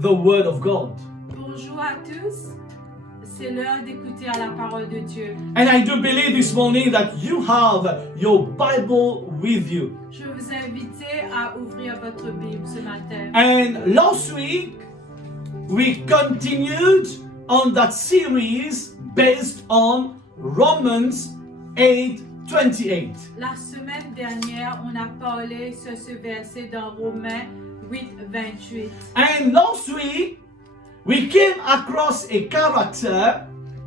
the Word of God. Bonjour à tous, c'est l'heure d'écouter à la parole de Dieu. And I do believe this morning that you have your Bible with you. Je vais vous inviter à ouvrir votre Bible ce matin. And last week, we continued on that series based on Romans 8:28. La semaine dernière, on a parlé sur ce verset dans Romains 8:28. And last week, we came across a character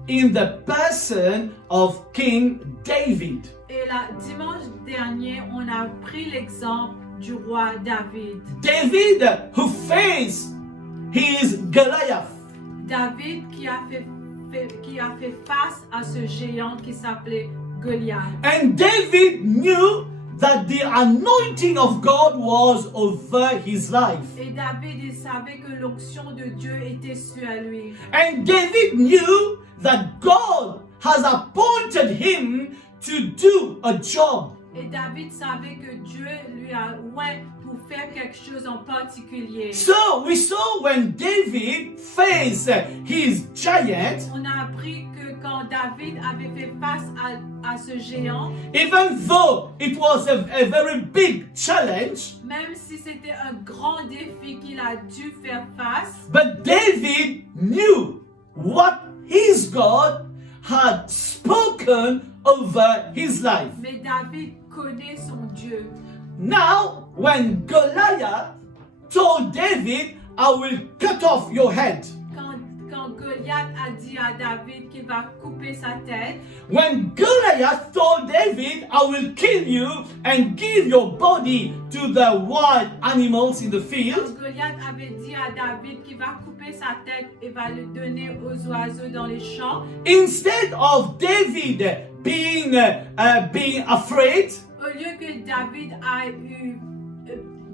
in the person of King David. Et dimanche dernier, on a pris l'exemple du roi David. David who faced his Goliath. David qui a fait face à ce géant qui s'appelait Goliath. And David knew that the anointing of God was over his life. Et David, il savait que l'onction de Dieu était sur lui. And David knew that God has appointed him to do a job. Et David savait que Dieu lui a oint pour faire quelque chose en particulier. So we saw when David faced his giant, On a appris que quand David avait fait face à ce géant, even though it was a very big challenge, même si c'était un grand défi qu'il a dû faire face, but David knew what his God had spoken over his life. mais David connaît son Dieu. Now, when Goliath told David, I will cut off your head. Quand Goliath a dit à David qu'il va couper sa tête, When Goliath told David, I will kill you and give your body to the wild animals in the quand field, Goliath avait dit à David qu'il va couper sa tête et va le donner aux oiseaux dans les champs, instead of David being afraid, au lieu que David a eu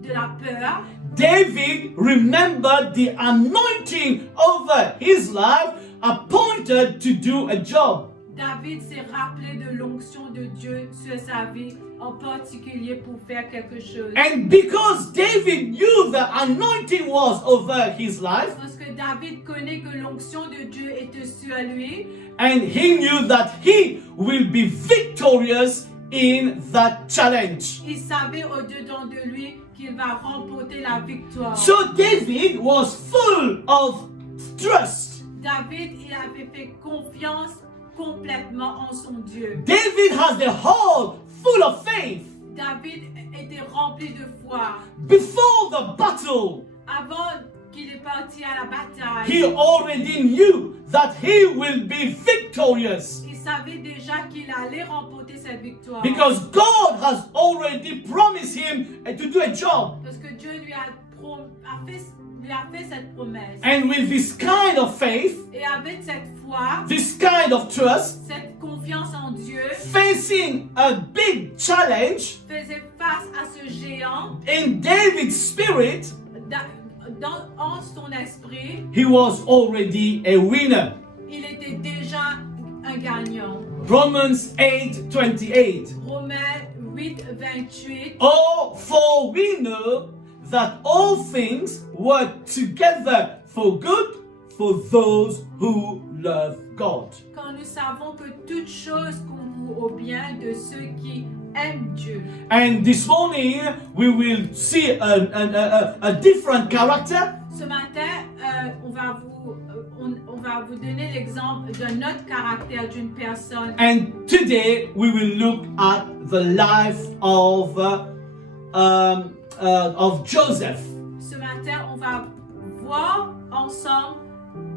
de la peur, David remembered the anointing over his life appointed to do a job. David s'est rappelé de l'onction de Dieu sur sa vie, en particulier pour faire quelque chose. And because David knew the anointing was over his life, Parce que David connaît que l'onction de Dieu était sur lui, and he knew that he will be victorious in that challenge. il savait au-dedans de lui qu'il va remporter la victoire. So David was full of trust. David, il avait fait confiance complètement en son Dieu. David has the heart full of faith. David était rempli de foi. Before the battle, Avant qu'il est parti à la bataille, he already knew that he will be victorious il savait déjà qu'il allait remporter cette victoire. because God has already promised him to do a job. Parce que Dieu lui a fait cette promesse. And with this kind of faith, Et avec cette foi, this kind of trust, cette confiance en Dieu, facing a big challenge faisait face à ce géant in David's spirit, en son esprit. he was already a winner. Il était déjà un gagnant. Romans 8:28. Romains 8:28. Oh, for we know that all things work together for good for those who love God. Quand nous savons que toutes choses concourent au bien de ceux qui aiment Dieu. And this morning we will see a different character. Ce matin, on va vous donner l'exemple d'un autre caractère d'une personne. And today we will look at the life of Joseph. Ce matin, on va voir ensemble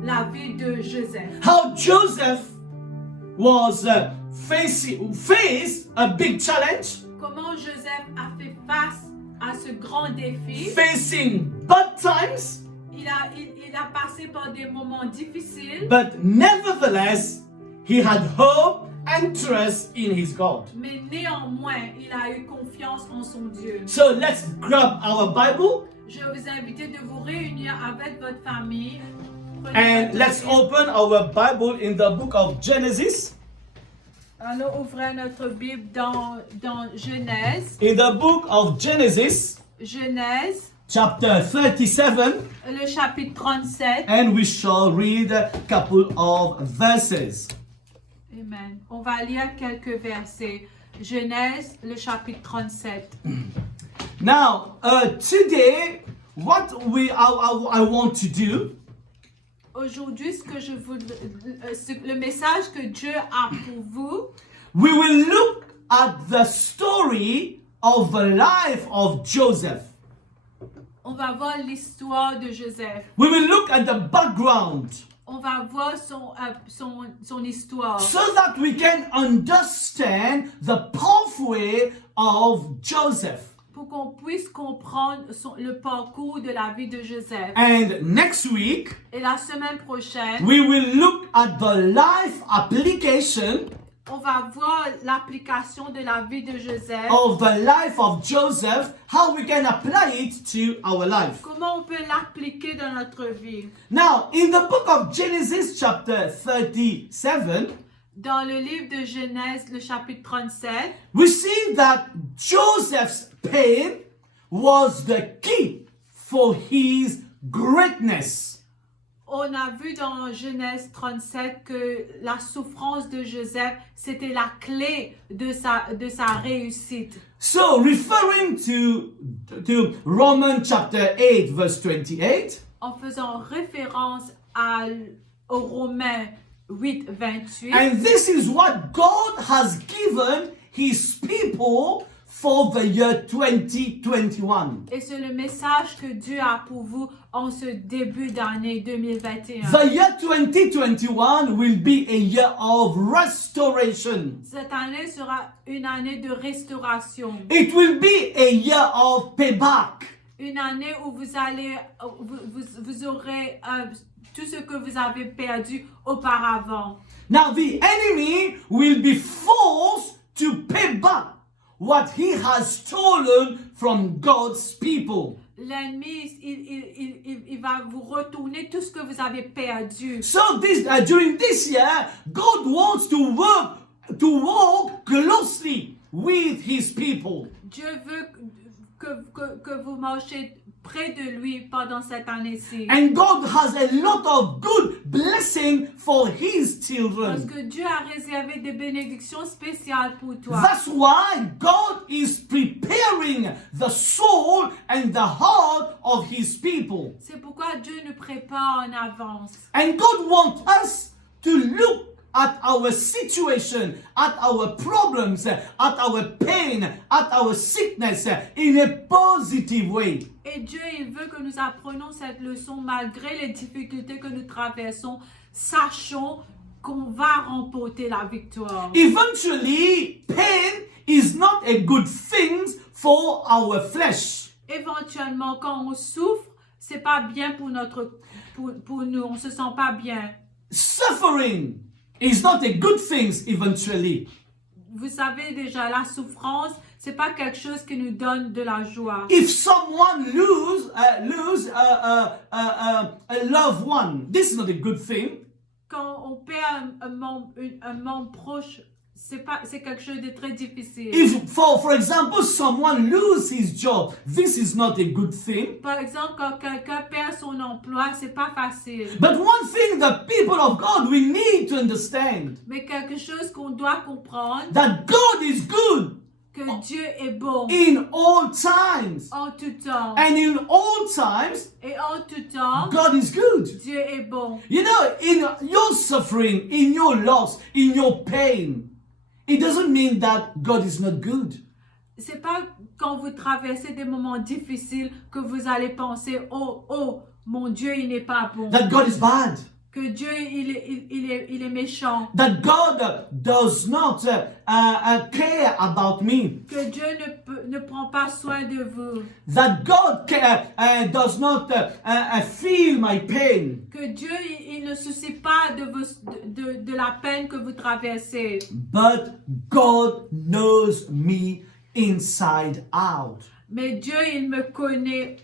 la vie de Joseph. How Joseph was faced a big challenge, Comment Joseph a fait face à ce grand défi. facing bad times, Il a passé par des moments difficiles, but nevertheless he had hope and trust in his God. mais néanmoins, il a eu confiance en son Dieu. So let's grab our Bible Je vais vous inviter de vous réunir avec votre famille. Prenez and votre let's Bible. open our Bible in the book of Genesis. Allons ouvrir notre Bible dans Genèse. In the book of Genesis, Genèse chapter 37, le chapitre 37. and we shall read a couple of verses. Amen. On va lire quelques versets. Genèse, le chapitre 37. Now, today, what I want to do Aujourd'hui, le message que Dieu a pour vous, we will look at the story of the life of Joseph. on va voir l'histoire de Joseph. We will look at the background On va voir son histoire. so that we can understand the pathway of Joseph. Pour qu'on puisse comprendre le parcours de la vie de Joseph. And next week, Et la semaine prochaine, we will look at the life application on va voir l'application de la vie de Joseph. of the life of Joseph, how we can apply it to our life. Comment on peut l'appliquer dans notre vie. Now, in the book of Genesis, chapter 37, Dans le livre de Genèse, le chapitre 37, we see that Joseph's pain was the key for his greatness. on a vu dans Genèse 37 que la souffrance de Joseph, c'était la clé de sa réussite. So, referring to Romans chapter 8, verse 28, En faisant référence aux Romains 8, 28. and this is what God has given his people for the year 2021. Et c'est le message que Dieu a pour vous en ce début d'année 2021. The year 2021 will be a year of restoration. Cette année sera une année de restauration. It will be a year of payback. Une année où vous aurez tout ce que vous avez perdu auparavant. Now the enemy will be forced to pay back what he has stolen from God's people. L'ennemi, il va vous retourner tout ce que vous avez perdu. So during this year, God wants to walk closely with his people. Dieu veut que vous marchiez près de lui pendant cette année-ci. And God has a lot of good blessing for his Parce children. que Dieu a réservé des bénédictions spéciales pour toi. That's why God is preparing the soul and the heart of his people. C'est pourquoi Dieu nous prépare en avance. And God wants us to look at our situation, at our problems, at our pain, at our sickness in a positive way. Et Dieu, il veut que nous apprenions cette leçon malgré les difficultés que nous traversons. Sachons qu'on va remporter la victoire. Eventually, pain is not a good thing for our flesh. Éventuellement, quand on souffre, c'est pas bien pour nous. On se sent pas bien. Suffering is not a good thing eventually. Vous savez déjà, la souffrance, c'est pas quelque chose qui nous donne de la joie. If someone lose a loved one, this is not a good thing. Quand on perd un membre proche, c'est quelque chose de très difficile. If, for example, someone lose his job, this is not a good thing. Par exemple, quand quelqu'un perd son emploi, c'est pas facile. But one thing the people of God, we need to understand Mais quelque chose qu'on doit comprendre, that God is good que Dieu est bon in all times. en tout temps. And in all times, Et en tout temps, God is good. Dieu est bon. You know, in your suffering, in your loss, in your pain, it doesn't mean that God is not good. C'est pas quand vous traversez des moments difficiles que vous allez penser, oh, mon Dieu, il n'est pas bon. That God is bad. Que Dieu, il est méchant. That God does not care about me. Que Dieu ne prend pas soin de vous. That God does not feel my pain. Que Dieu, il ne soucie pas de la peine que vous traversez. But God knows me inside out. Mais Dieu, il me connaît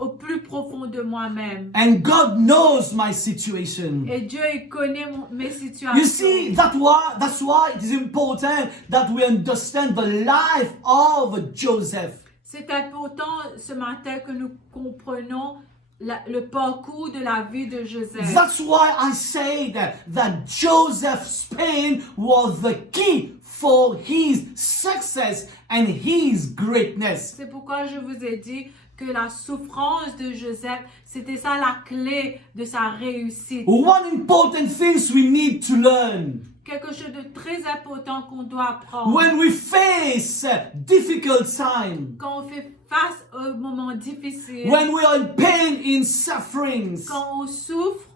au plus profond de moi-même. And God knows my situation. Et Dieu, il connaît mes situations. You see, that's why it is important that we understand the life of Joseph. C'est important ce matin que nous comprenions le parcours de la vie de Joseph. That's why I say that Joseph's pain was the key for his success and his greatness. C'est pourquoi je vous ai dit que la souffrance de Joseph, c'était ça la clé de sa réussite. One important thing we need to learn Quelque chose de très important qu'on doit apprendre. when we face difficult times, Quand on fait face aux moments difficiles, when we are in pain, in sufferings. quand on souffre,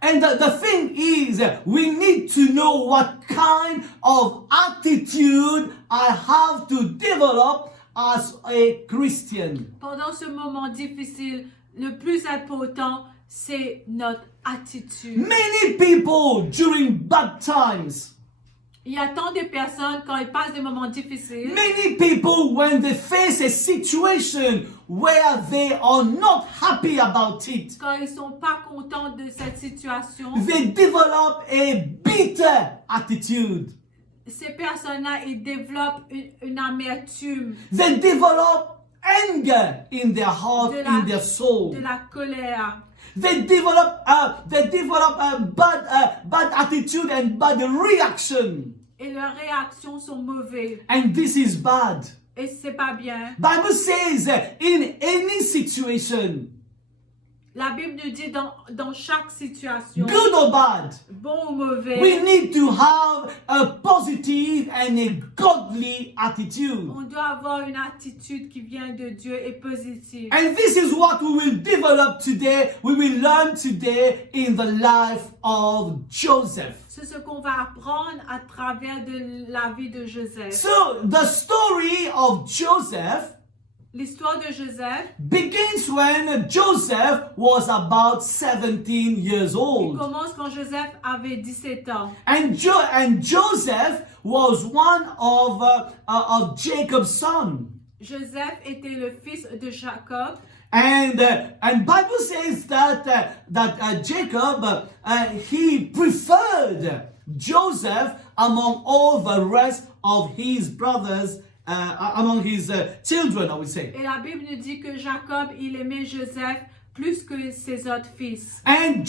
And the thing is, we need to know what kind of attitude I have to develop as a Christian. pendant ce moment difficile, le plus important, c'est notre attitude. Many people during bad times, Il y a tant de personnes quand ils passent des moments difficiles, many people when they face a situation where they are not happy about it, quand ils sont pas contents de cette situation, they develop a bitter attitude. ces personnes-là, ils développent une amertume, They develop anger in their heart, De la- in their soul. de la colère. They develop a bad attitude and bad reaction, Et leurs réactions sont mauvaises. and this is bad. Et c'est pas bien. Bible says in any situation, La Bible nous dit dans chaque situation, good or bad, bon ou mauvais, we need to have a positive and a godly attitude. on doit avoir une attitude qui vient de Dieu et positive. And this is what we will develop today. We will learn today in the life of Joseph. C'est ce qu'on va apprendre à travers de la vie de Joseph. So the story of Joseph L'histoire de Joseph begins when Joseph was about 17 years old. commence quand Joseph avait 17 ans. And Joseph was one of Jacob's son. Joseph était le fils de Jacob. And Bible says that Jacob he preferred Joseph among all the rest of his brothers, among his children, I would say. Et la Bible nous dit que Jacob, il aimait Joseph plus que ses autres fils. And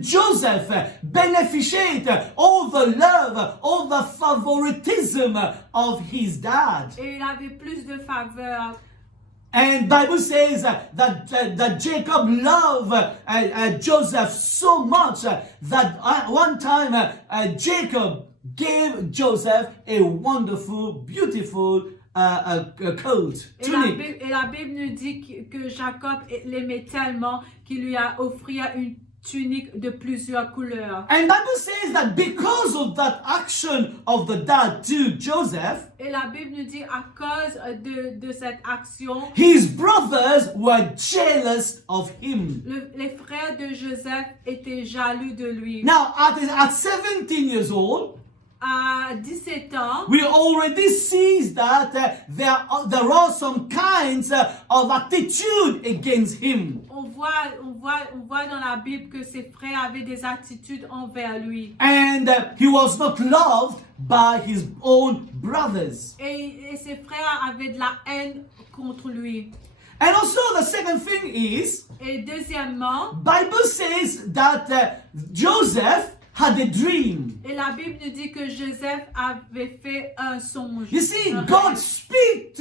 Joseph benefited all the love, all the favoritism of his dad. Et il avait plus de faveur. And Bible says that Jacob loved Joseph so much that one time Jacob gave Joseph a wonderful, beautiful coat, tunic. Et la Bible nous dit que Jacob l'aimait tellement qu'il lui a offert une tunique de plusieurs couleurs. And Bible says that because of that action of the dad to Joseph, Et la Bible nous dit à cause de cette action, his brothers were jealous of him. les frères de Joseph étaient jaloux de lui. Now, at 17 years old, À 17 ans, we already see that there are some kinds of attitude against him. on voit dans la Bible que ses frères avaient des attitudes envers lui. And he was not loved by his own brothers. Et ses frères avaient de la haine contre lui. And also the second thing is, Et deuxièmement, Bible says that Joseph had a dream. et la Bible nous dit que Joseph avait fait un songe. You see, un God rêve. speaks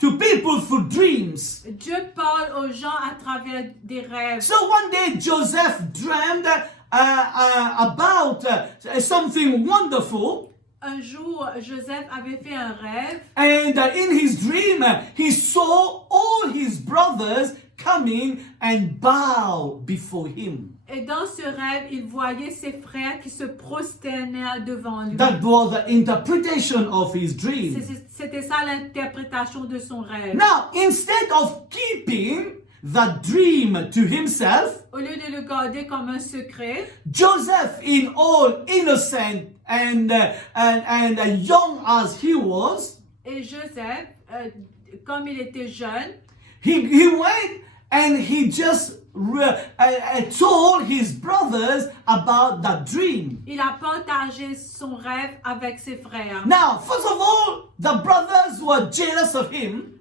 to people through dreams. Dieu parle aux gens à travers des rêves. So one day Joseph dreamed about something wonderful. Un jour, Joseph avait fait un rêve And in his dream, he saw all his brothers coming and bow before him. et dans ce rêve, il voyait ses frères qui se prosternaient devant lui. That was the interpretation of his dream. C'était ça l'interprétation de son rêve. Now, instead of keeping that dream to himself, Au lieu de le garder comme un secret, Joseph, in all innocent and young as he was, et Joseph, comme il était jeune, he went and he just told his brothers about that dream. Il a partagé son rêve avec ses frères. Now, first of all, the brothers were jealous of him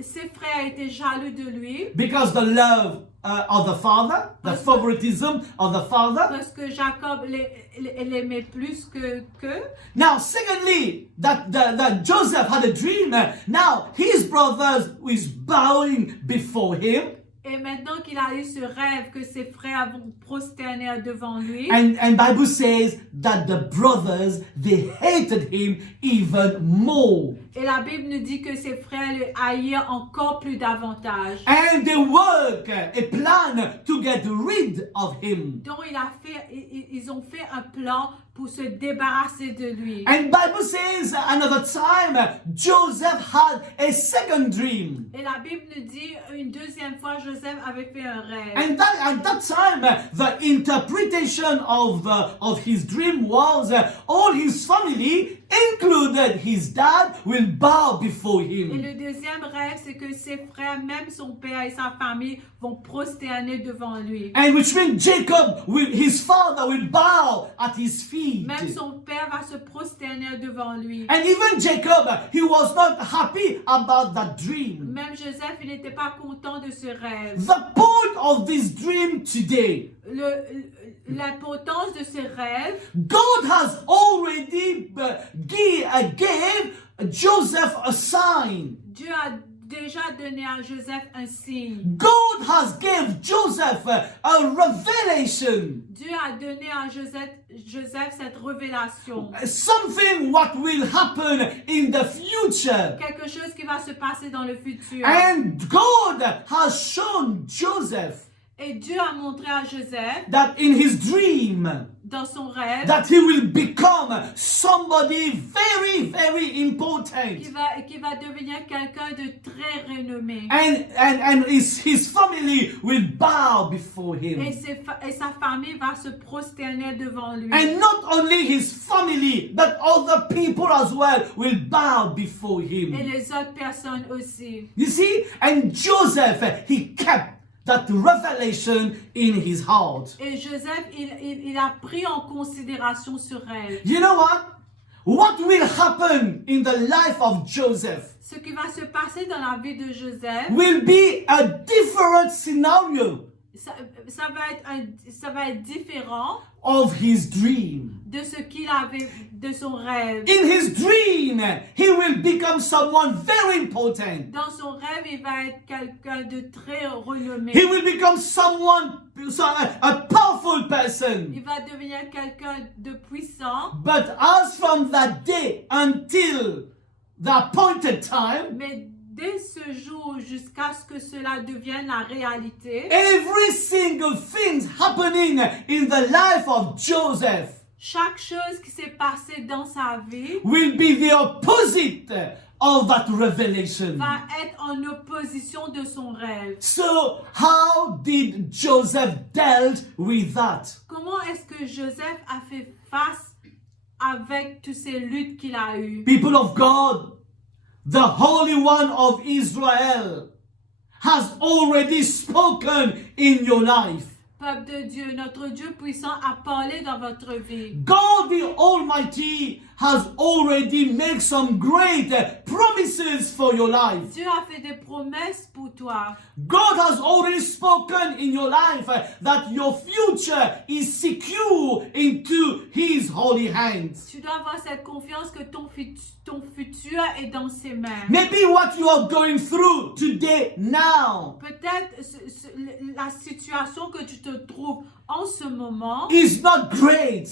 Ses frères étaient jaloux de lui because the love of the father, the favoritism of the father. parce que Jacob l'aimait plus que. Now, secondly, that Joseph had a dream. Now, his brothers is bowing before him. Et maintenant qu'il a eu ce rêve que ses frères vont prosterner devant lui. And Bible says that the brothers, they hated him even more. Et la Bible nous dit que ses frères le haïrent encore plus davantage. And they work a plan to get rid of him. Donc ils ont fait un plan pour se débarrasser de lui. And Bible says another time Joseph had a second dream. Et la Bible nous dit une deuxième fois Joseph avait fait un rêve. And at that time the interpretation of his dream was all his family, included his dad, will bow before Et him. le deuxième rêve, c'est que ses frères, même son père et sa famille, vont prosterner devant lui. And which means Jacob, his father, will bow at his feet. Même son père va se prosterner devant lui. And even Jacob, he was not happy about that dream. Même Joseph, il n'était pas content de ce rêve. The point of this dream today, L'importance de ce rêve, God has already gave Joseph a sign. Dieu a déjà donné à Joseph un signe. God has gave Joseph a revelation. Dieu a donné à Joseph cette révélation. Something what will happen in the future. Quelque chose qui va se passer dans le futur. And God has shown Joseph Et Dieu a montré à Joseph, that in his dream, dans son rêve, that he will become somebody very, very important. qui va devenir quelqu'un de très renommé. And his family will bow before him. Et sa famille va se prosterner devant lui. And not only his family, but other people as well will bow before Et him. les autres personnes aussi. You see? And Joseph, he kept that revelation in his heart. Et Joseph, il a pris en considération ce rêve. You know what? What will happen in the life of Joseph Ce qui va se passer dans la vie de Joseph, will be a different scenario ça va être différent of his dream. de ce qu'il avait, de son rêve. In his dream, he will become someone very important. Dans son rêve, il va être quelqu'un de très renommé. He will become a powerful person. Il va devenir quelqu'un de puissant. But as from that day until the appointed time, Mais dès ce jour jusqu'à ce que cela devienne la réalité, every single thing happening in the life of Joseph chaque chose qui s'est passée dans sa vie will be the opposite of that revelation. va être en opposition de son rêve. So how did Joseph dealt with that? Comment est-ce que Joseph a fait face avec toutes ces luttes qu'il a eues? People of God, the Holy One of Israel has already spoken in your life. Peuple de Dieu, notre Dieu puissant a parlé dans votre vie. God the Almighty has already made some great promises for your life. Dieu a fait des promesses pour toi. God has already spoken in your life that your future is secure into His holy hands. Tu dois avoir cette confiance que ton futur est dans ses mains. Maybe what you are going through today now Peut-être la situation que tu te trouves en ce moment, is not great.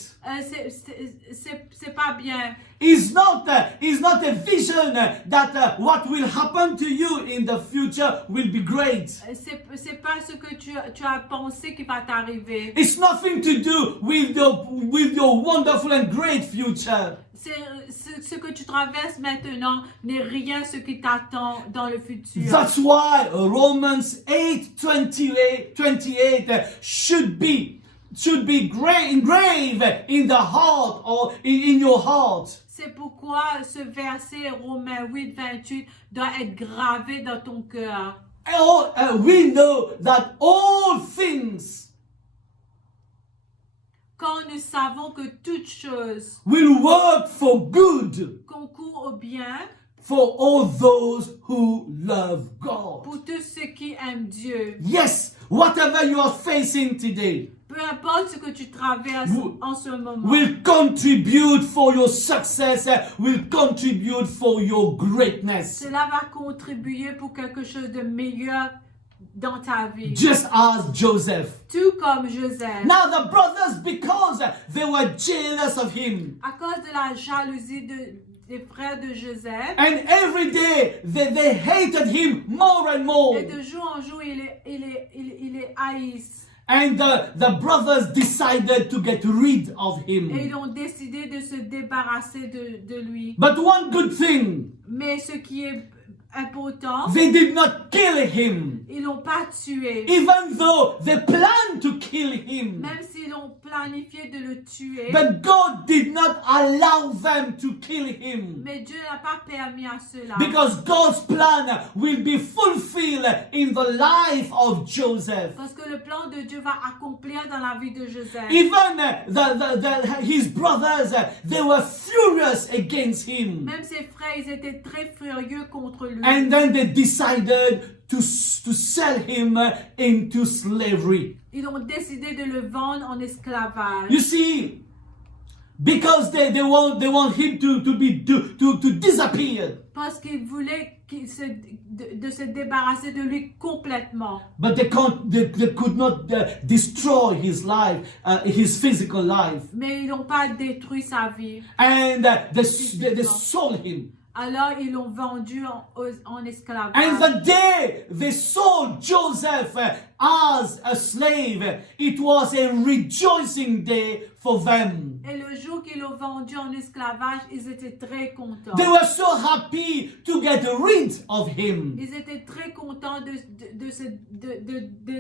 c'est pas bien. Is not a vision that what will happen to you in the future will be great. C'est pas ce que tu as pensé qui va t'arriver. It's nothing to do with your wonderful and great future. Ce que tu traverses maintenant n'est rien ce qui t'attend dans le futur. That's why Romans 8:28 should be engraved in the heart or in your heart. C'est pourquoi ce verset Romains 8:28 doit être gravé dans ton cœur. we know that all things Quand nous savons que toutes choses will work for good concourent au bien for all those who love God. pour tous ceux qui aiment Dieu. Yes, whatever you are facing today Peu importe ce que tu traverses en ce moment, will contribute for your success, will contribute for your greatness. cela va contribuer pour quelque chose de meilleur dans ta vie. Just as Joseph. Tout comme Joseph. Now the brothers, because they were jealous of him, À cause de la jalousie des frères de Joseph, and every day they hated him more and more. et de jour en jour, il est haïs. And the brothers decided to get rid of Et him. ils ont décidé de se débarrasser de lui. But one good thing, Mais ce qui est important, they did not kill him. ils l'ont pas tué. Even though they planned to kill him. Même s'ils ont planifié de le tuer, But God did not allow them to kill him. mais Dieu n'a pas permis à cela. Because God's plan will be fulfilled in the life of Joseph. Parce que le plan de Dieu va accomplir dans la vie de Joseph. Even his brothers, they were furious against him. Même ses frères, ils étaient très furieux contre lui. And then they decided to sell him into slavery. Ils ont décidé de le vendre en esclavage. You see, because they want him to disappear. Parce qu'ils voulaient de se débarrasser de lui complètement. But they could not destroy his life, his physical life. Mais ils n'ont pas détruit sa vie. And they sold him. Alors ils l'ont vendu en esclavage. And the day they sold Joseph as a slave, it was a rejoicing day for them. Et le jour qu'ils l'ont vendu en esclavage, ils étaient très contents. They were so happy to get rid of him. Ils étaient très contents de se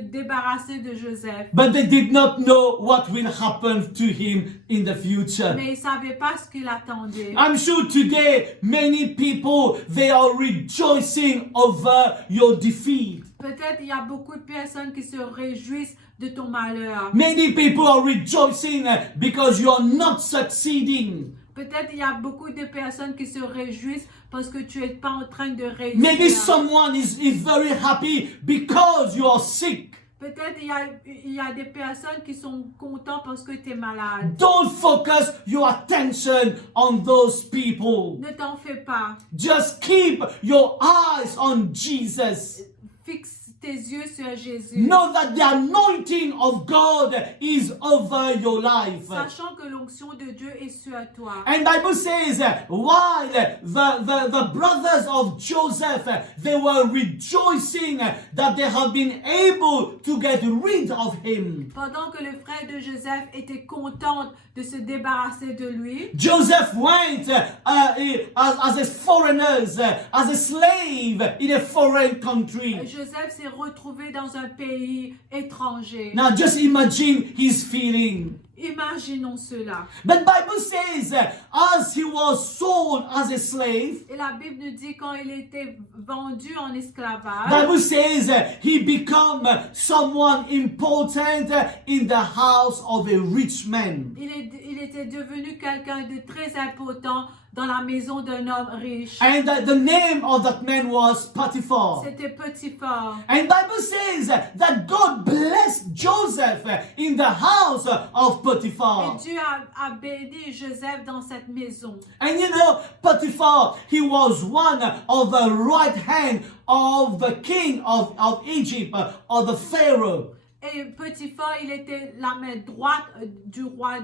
débarrasser de Joseph. But they did not know what will happen to him in the future. Mais ils ne savaient pas ce qu'il attendait. I'm sure today many people, they are rejoicing over your defeat. Peut-être il y a beaucoup de personnes qui se réjouissent de ton malheur. Many people are rejoicing because you are not succeeding. Peut-être il y a beaucoup de personnes qui se réjouissent parce que tu n'es pas en train de réussir. Maybe someone is very happy because you are sick. Peut-être il y a des personnes qui sont contentes parce que tu es malade. Don't focus your attention on those people. Ne t'en fais pas. Just keep your eyes on Jesus. Fixe tes yeux sur Jésus. Know that the anointing of God is over your life. Sachant que l'onction de Dieu est sur toi. And Bible says, while the brothers of Joseph, they were rejoicing that they have been able to get rid of him. Pendant que le frère de Joseph était content de se débarrasser de lui, Joseph went as a foreigner, as a slave in a foreign country. Joseph s'est retrouvé dans un pays étranger. Now just imagine his feeling. Imaginons cela. But Bible says, as he was sold as a slave, Et la Bible nous dit quand il était vendu en esclavage, Bible says he became someone important in the house of a rich man. il était devenu quelqu'un de très important dans la maison d'un homme riche. And the name of that man was Potiphar. C'était Potiphar. And Bible says that God blessed Joseph in the house of Et Potiphar. Dieu a béni Joseph dans cette maison. And you know, Potiphar, he was one of the right hand of the king of Egypt, or the Pharaoh. Et Potiphar, il était la main droite du roi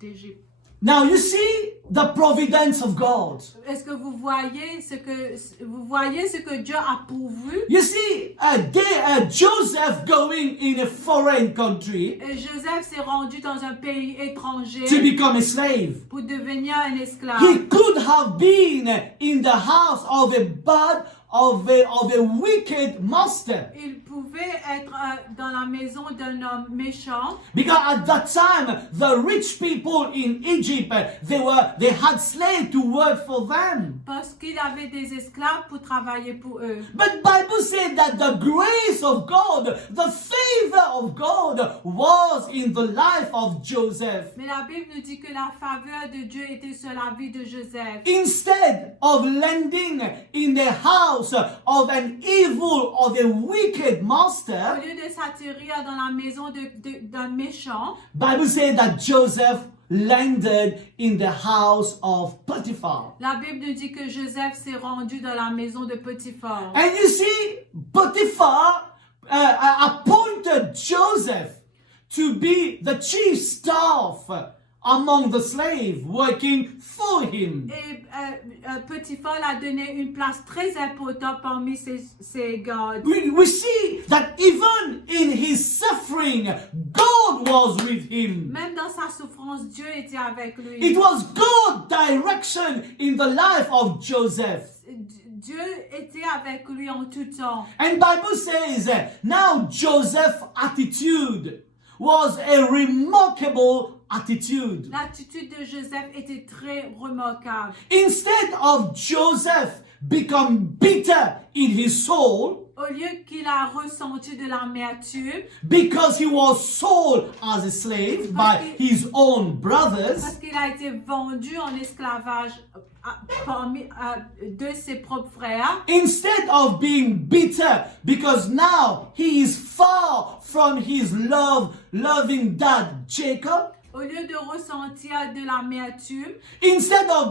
d'Égypte. Now you see the providence of God. Est-ce que vous voyez ce que Dieu a pourvu? You see, Joseph going in a foreign country Et Joseph s'est rendu dans un pays étranger to become a slave. pour devenir un esclave. He could have been in the house of a bad of a wicked master. Il pouvait être dans la maison d'un homme méchant. Because at that time, the rich people in Egypt, they had slaves to work for them. Parce qu'il avait des esclaves pour travailler pour eux. But Bible said that the grace of God, the favor of God was in the life of Joseph. Mais la Bible nous dit que la faveur de Dieu était sur la vie de Joseph. Instead of landing in the house of an evil, of a wicked Au master, lieu de s'atterrir dans la maison d'un méchant, Bible said that Joseph landed in the house of Potiphar. la Bible nous dit que Joseph s'est rendu dans la maison de Potiphar. And you see, Potiphar appointed Joseph to be the chief staff among the slaves working for him. Et Potiphar a donné une place très importante parmi ses gardes. We see that even in his suffering, God was with him. Même dans sa souffrance, Dieu était avec lui. It was God's direction in the life of Joseph. Dieu était avec lui en tout temps. And Bible says, now Joseph's attitude was a remarkable attitude. L'attitude de Joseph était très remarquable. Instead of Joseph become bitter in his soul, Au lieu qu'il a ressenti de l'amertume, because he was sold as a slave by his own brothers, parce qu'il a été vendu en esclavage parmi de ses propres frères, instead of being bitter because now he is far from his loving dad Jacob, au lieu de ressentir de l'amertume, instead of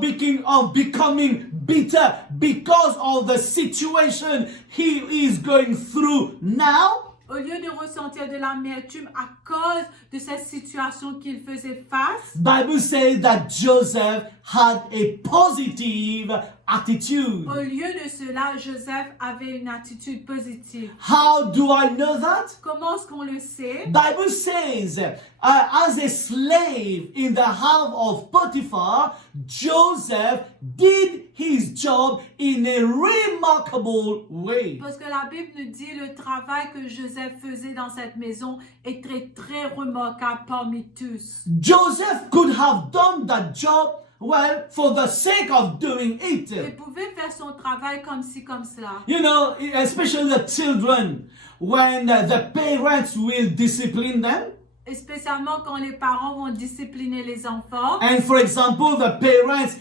becoming bitter because of the situation he is going through now, au lieu de ressentir de l'amertume à cause de cette situation qu'il faisait face, Bible says that Joseph had a positive attitude. au lieu de cela, Joseph avait une attitude positive. How do I know that? Comment est-ce qu'on le sait? Bible says, as a slave in the house of Potiphar, Joseph did his job in a remarkable way. Parce que la Bible nous dit le travail que Joseph faisait dans cette maison est très, très remarquable parmi tous. Joseph could have done that job, well, for the sake of doing it. Il pouvait faire son travail comme ci, comme cela. You know, especially the children, when the parents will discipline them. Et spécialement quand les parents vont discipliner les enfants. And for example, the parent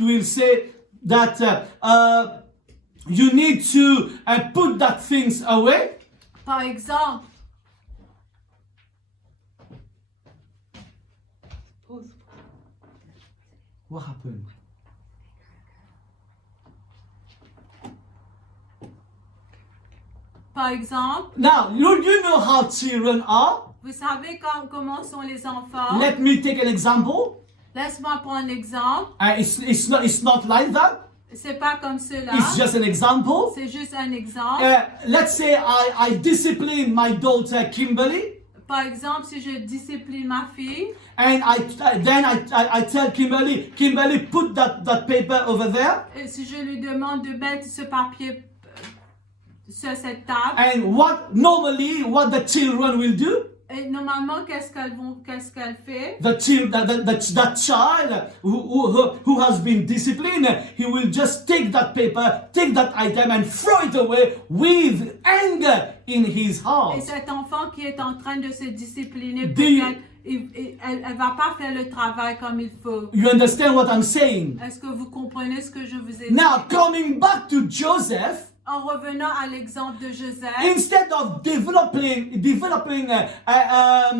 will say that you need to put that things away. Par exemple, What happened? par exemple, Now, you know how children are. vous savez comment sont les enfants. Let me take an example. Laisse-moi prendre l'exemple. It's not like that. C'est pas comme cela. It's just an example. C'est juste un exemple. Let's say I discipline my daughter Kimberly. Par exemple, si je discipline ma fille, And I tell Kimberly, put that paper over there. et si je lui demande de mettre ce papier sur cette table, And what the children will do? et normalement, qu'est-ce qu'elle fait? That child who has been disciplined, he will just take that paper, take that item and throw it away with anger in his Et heart. cet enfant qui est en train de se discipliner, Do you- peut-être, elle va pas faire le travail comme il faut. You understand what I'm saying? Est-ce que vous comprenez ce que je vous ai dit? Now, coming back to Joseph, En revenant à l'exemple de Joseph, instead of developing a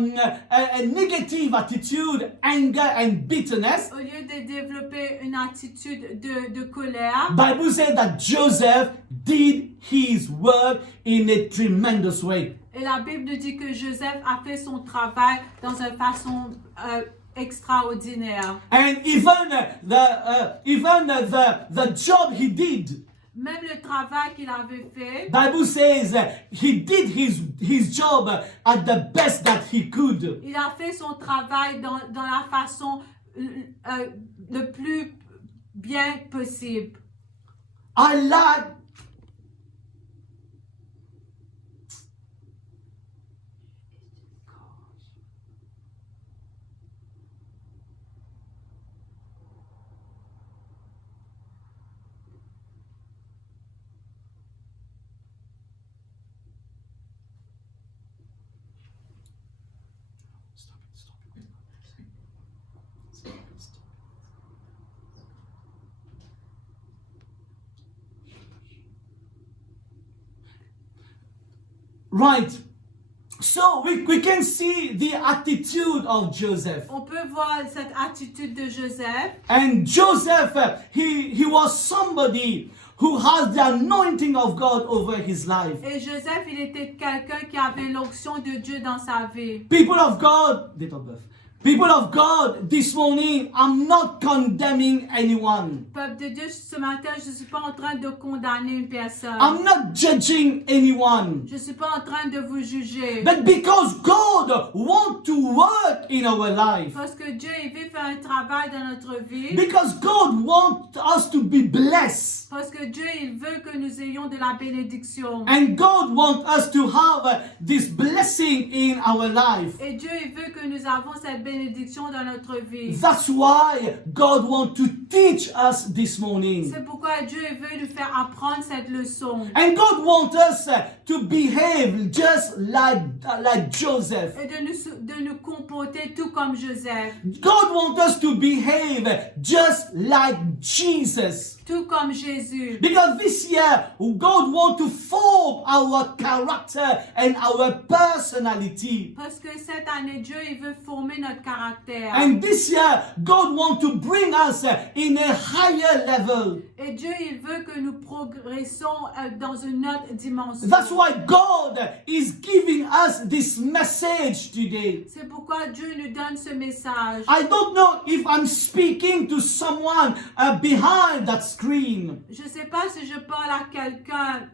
negative attitude, anger and bitterness, au lieu de développer une attitude de colère, Bible says that Joseph did his work in a tremendous way. et la Bible nous dit que Joseph a fait son travail dans une façon extraordinaire. And even the job he did, Même le travail qu'il avait fait, Bible says he did his job at the best that he could. il a fait son travail dans la façon le plus bien possible. I like right. So we can see the attitude of Joseph. On peut voir cette attitude de Joseph. And Joseph, he was somebody who has the anointing of God over his life. Et Joseph, il était quelqu'un qui avait l'onction de Dieu dans sa vie. People of God, people of God, this morning, I'm not condemning anyone. Peuple de Dieu, ce matin, je ne suis pas en train de condamner une personne. I'm not judging anyone. Je ne suis pas en train de vous juger. But because God wants to work in our life, Parce que Dieu, il veut faire un travail dans notre vie. because God wants us to be blessed, Parce que Dieu, il veut que nous ayons de la bénédiction. and God wants us to have this blessing in our life. Et Dieu, il veut que nous avons cette bénédiction dans notre vie. That's why God wants to teach us this morning. C'est pourquoi Dieu il veut nous faire apprendre cette leçon. And God wants us to behave just like Joseph. Et de nous comporter tout comme Joseph. God wants us to behave just like Jesus. Tout comme Jésus. Because this year, God wants to form our character and our personality. Parce que cette année, Dieu il veut former notre caractère. And this year, God wants to bring us in a higher level. Et Dieu il veut que nous progressons dans une autre dimension. That's why God is giving us this message today. C'est pourquoi Dieu nous donne ce message. I don't know if I'm speaking to someone behind that screen. Je ne sais pas si je parle à quelqu'un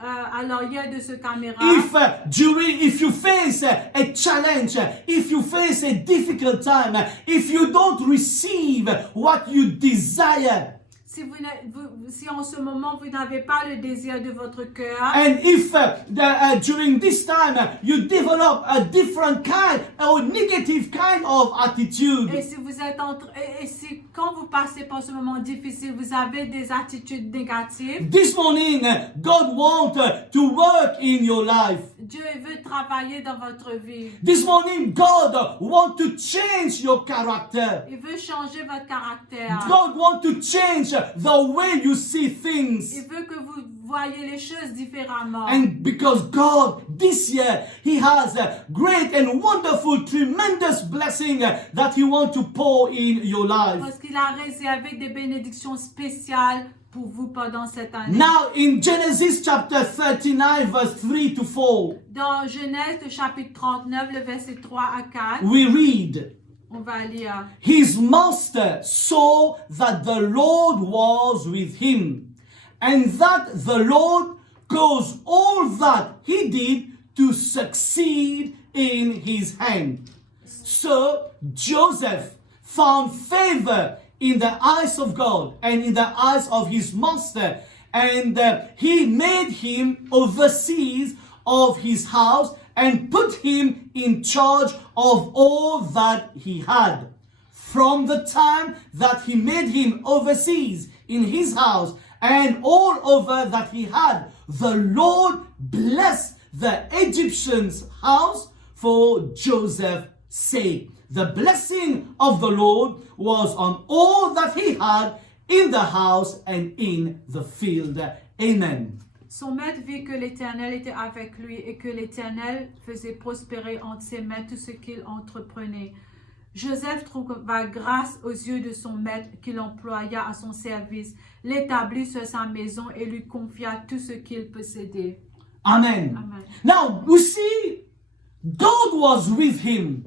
à l'arrière de ce caméra. If you face a challenge, if you face a difficult time, if you don't receive what you desire, Si en ce moment vous n'avez pas le désir de votre cœur, and if during this time you develop a different kind or negative kind of attitude, et si vous êtes et si quand vous passez par ce moment difficile, vous avez des attitudes négatives, this morning God wants to work in your life. Dieu veut travailler dans votre vie. This morning God wants to change your character. Il veut changer votre caractère. God wants to change the way you see things. Il veut que vous voyez les choses différemment. And because God, this year, He has a great and wonderful, tremendous blessing that He wants to pour in your life. Parce qu'il a réservé des bénédictions spéciales pour vous pendant cette année. Now in Genesis chapter 39 verse 3 to 4, Dans Genèse le chapitre 39, le verset 3 à 4, we read, on va lire. His master saw that the Lord was with him, and that the Lord caused all that he did to succeed in his hand. So Joseph found favor in the eyes of God and in the eyes of his master, and he made him overseers of his house and put him in charge of all that he had. From the time that he made him overseas in his house and all over that he had, the Lord blessed the Egyptian's house for Joseph's sake. The blessing of the Lord was on all that he had in the house and in the field. Amen. Son maître vit que l'Éternel était avec lui et que l'Éternel faisait prospérer entre ses mains tout ce qu'il entreprenait. Joseph trouva grâce aux yeux de son maître qu'il employa à son service, l'établit sur sa maison et lui confia tout ce qu'il possédait. Amen. Amen. Now, you see, God was with him.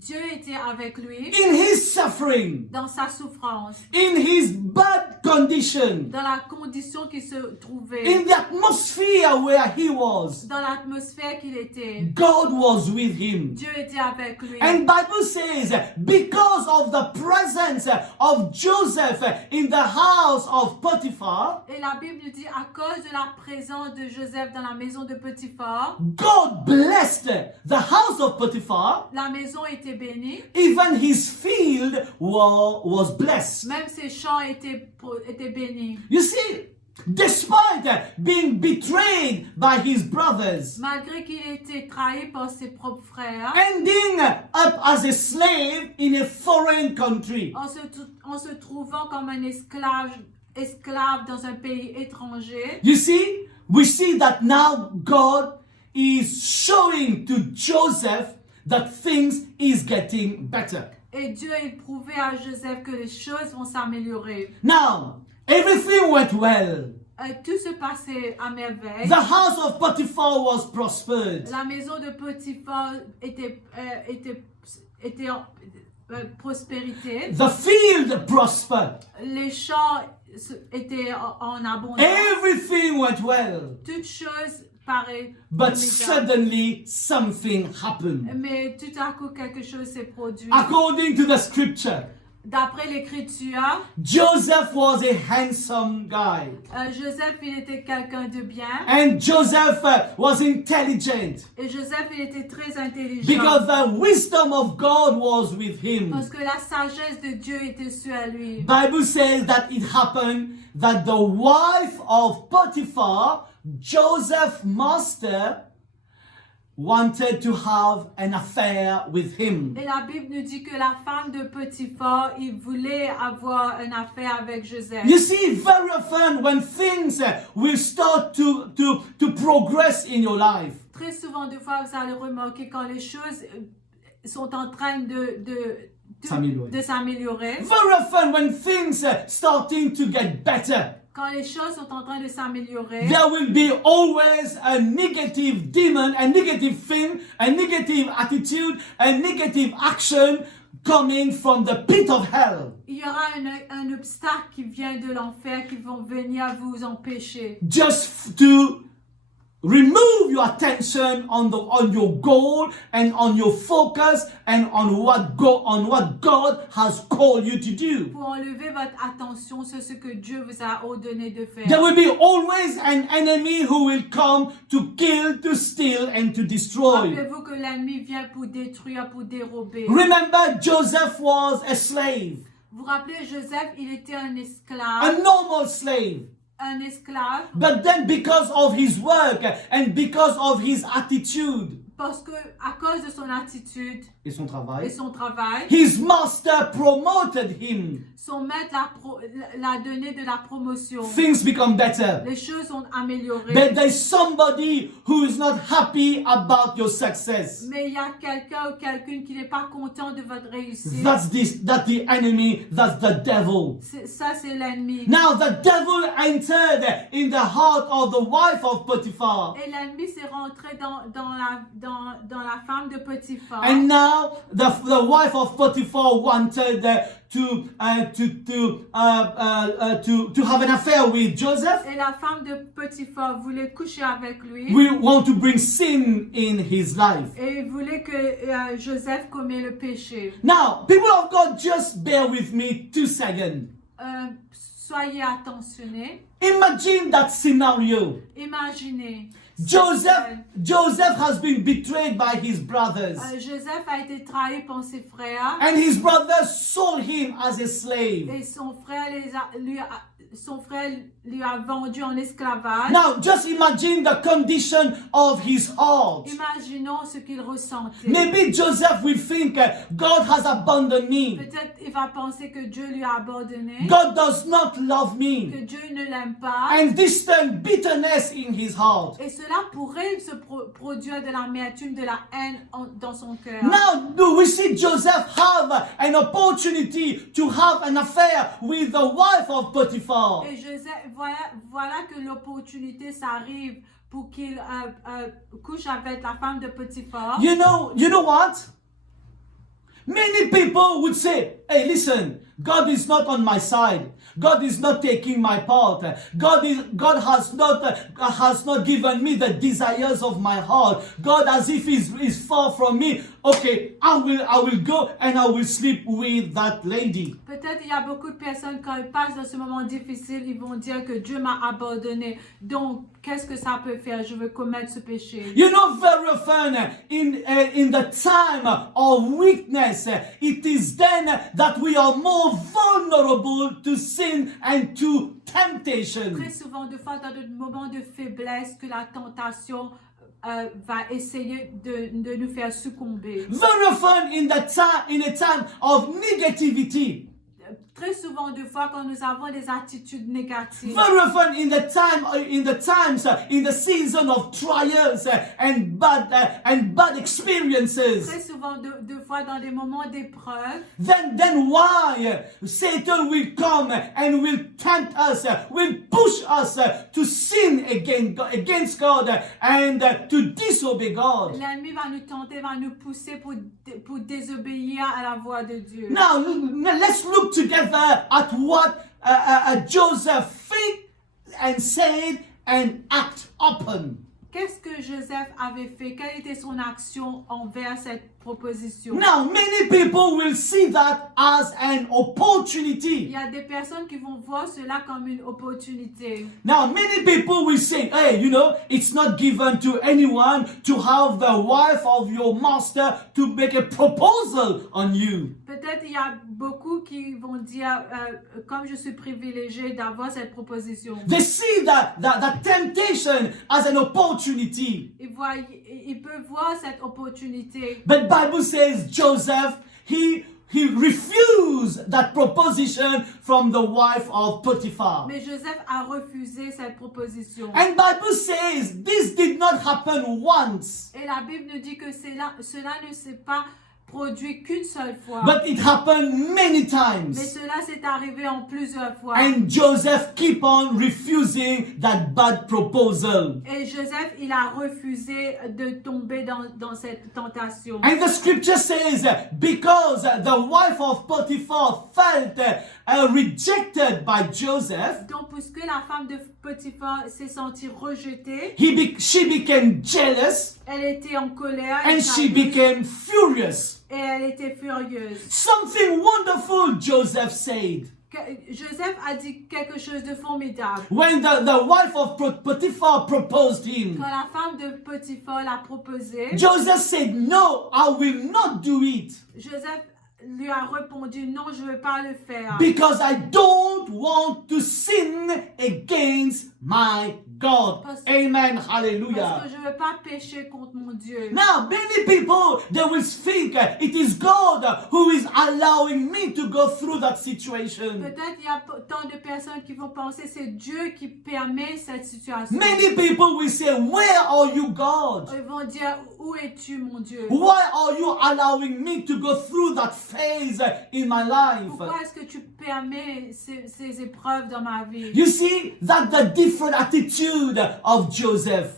Dieu était avec lui in his suffering, dans sa souffrance, in his bad condition, dans la condition qu'il se trouvait, in the atmosphere where he was. dans l'atmosphère qu'il était. God was with him. Dieu était avec lui. And Bible says, because of the presence of Joseph in the house of Potiphar, Et la Bible nous dit, à cause de la présence de Joseph dans la maison de Potiphar, God blessed the house of Potiphar. la maison était bénie, Even his field was blessed. même ses champs étaient bénis. You see, despite being betrayed by his brothers, Malgré qu'il ait été trahi par ses propres frères, ending up as a slave in a foreign country. en se trouvant comme un esclave dans un pays étranger, You see, we see that now God is showing to Joseph that things is getting better. et Dieu il prouvait à Joseph que les choses vont s'améliorer. Now, everything went well. Tout se passait à merveille. The house of Potiphar was prospered. La maison de Potiphar était en prospérité. The field prospered. Les champs étaient en abondance. Everything went well. Toutes choses paraissent But formidables. suddenly something happened. Mais tout à coup, quelque chose s'est produit. According to the scripture, D'après l'Écriture, Joseph was a handsome guy. Joseph, il était quelqu'un de bien. And Joseph was intelligent Et Joseph, il était très intelligent. because the wisdom of God was with him. Parce que la sagesse de Dieu était sur lui. Bible says that it happened that the wife of Potiphar, Joseph's master, wanted to have an affair with him. Et la Bible nous dit que la femme de Potiphar, il voulait avoir une affaire avec Joseph. You see, very often when things will start to progress in your life, Très souvent, des fois, vous allez remarquer quand les choses sont en train de s'améliorer. very often when things are starting to get better, Quand les choses sont en train de s'améliorer, there will be always a negative demon, a negative thing, a negative attitude, a negative action coming from the pit of hell. il y aura un obstacle qui vient de l'enfer qui vont venir vous empêcher. Just to remove your attention on your goal and on your focus and on what God has called you to do. Pour enlever votre attention sur ce que Dieu vous a ordonné de faire. There will be always an enemy who will come to kill, to steal, and to destroy. Rappelez-vous que l'ennemi vient pour détruire, pour dérober. Remember, Joseph was a slave, Vous rappelez, Joseph, il était un a esclave. normal slave. Un esclave. But then because of his work and because of his attitude, Parce que, à cause de son attitude et son et travail, son travail, his master promoted him. son maître l'a donné de la promotion. Things become better. Les choses sont améliorées. But there's somebody who is not happy about your success. Mais il y a quelqu'un ou quelqu'une qui n'est pas content de votre réussite. That's the enemy, that's the devil. Ça, c'est l'ennemi. Now the devil entered in the heart of the wife of Potiphar. Et l'ennemi s'est rentré dans la femme de Potiphar. And now the wife of Potiphar wanted to have an affair with Joseph. Et la femme de Potiphar voulait coucher avec lui. We want to bring sin in his life. Et il voulait que Joseph commette le péché. Now, people of God, just bear with me 2 seconds. Soyez attentionnés. Imagine that scenario. Imaginez. Joseph has been betrayed by his brothers. Joseph a été trahi par ses frères. And his brothers sold him as a slave. Et son frère lui a vendu en esclavage. Now, just imagine the condition of his heart. Imaginons ce qu'il ressentait. Maybe Joseph will think, God has abandoned me. Peut-être il va penser que Dieu lui a abandonné. God does not love me. Que Dieu ne l'aime pas. And distant bitterness in his heart. Et cela pourrait se produire de l'amertume, de la haine dans son cœur. Now, do we see Joseph have an opportunity to have an affair with the wife of Potiphar? Et Joseph, voilà que l'opportunité s'arrive pour qu'il couche avec la femme de Potiphar. You know what? Many people would say, hey, listen, God is not on my side. God is not taking my part. God has not given me the desires of my heart. God as if is far from me. Okay, I will go and I will sleep with that lady. Peut-être il y a beaucoup de personnes quand ils passent dans ce moment difficile, ils vont dire que Dieu m'a abandonné. Donc, qu'est-ce que ça peut faire? Je veux commettre ce péché. You know, very often in the time of weakness, it is then that we are more vulnerable to sin and to temptation. Très souvent, de fois, dans des moments de faiblesse, que la tentation va essayer de nous faire succomber. Very often in a time of negativity. Très souvent, de fois, quand nous avons des attitudes négatives. Very often in the season of trials and bad experiences. Très souvent, de fois, dans des moments d'épreuve. Then why Satan will come and will tempt us, will push us to sin against God and to disobey God. L'ennemi va nous tenter, va nous pousser pour désobéir à la voix de Dieu. Now let's look together at what Joseph think and said and act upon. Qu'est-ce que Joseph avait fait? Quelle était son action envers cette proposition? Now, many people will see that as an Il opportunity. y a des personnes qui vont voir cela comme une opportunité. Now, many people will say, hey, you know, it's not given to anyone to have the wife of your master to make a proposal on you. Peut-être il y a beaucoup qui vont dire, comme je suis privilégié d'avoir cette proposition. They see that temptation as an opportunity. Ils peuvent voir cette opportunité. But Bible says Joseph, he refused that proposition from the wife of Potiphar. Mais Joseph a refusé cette proposition. And Bible says this did not happen once, Et la Bible nous dit que cela ne s'est pas produit qu'une seule fois. but it happened many Mais times. cela s'est arrivé en plusieurs fois. And Joseph keep on refusing that bad proposal. Et Joseph, il a refusé de tomber dans cette tentation. And the scripture says, because the wife of Potiphar felt rejected by Joseph, Donc, puisque la femme de Potiphar s'est sentie rejetée, she became jealous elle était en colère and she became furious. et elle était furieuse. Something wonderful, Joseph said. Joseph a dit quelque chose de formidable. When the wife of Potiphar proposed him, Quand la femme de Potiphar l'a proposé, Joseph said, no, I will not do it. Joseph lui a répondu, non, je ne veux pas le faire. Because I don't want to sin against my God. Amen. Parce Hallelujah. que je ne veux pas pécher contre mon Dieu. Now, many people, they will think it is God who is allowing me to go through that situation. Peut-être il y a tant de personnes qui vont penser c'est Dieu qui permet cette situation. Many people will say, where are you, God? Ils vont dire, où es-tu, mon Dieu? Why are you allowing me to go through that phase in my life? Pourquoi est-ce que tu permets ces épreuves dans ma vie? You see, that's the different attitude of Joseph.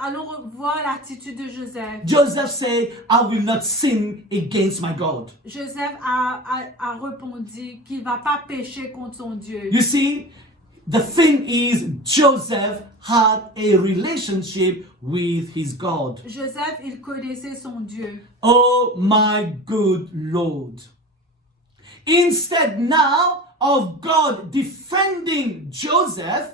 Allons revoir l'attitude de Joseph. Joseph said, I will not sin against my God. Joseph a répondu qu'il ne va pas pécher contre son Dieu. You see, the thing is, Joseph had a relationship with his God. Joseph, il connaissait son Dieu. Oh my good Lord. Instead now of God defending Joseph,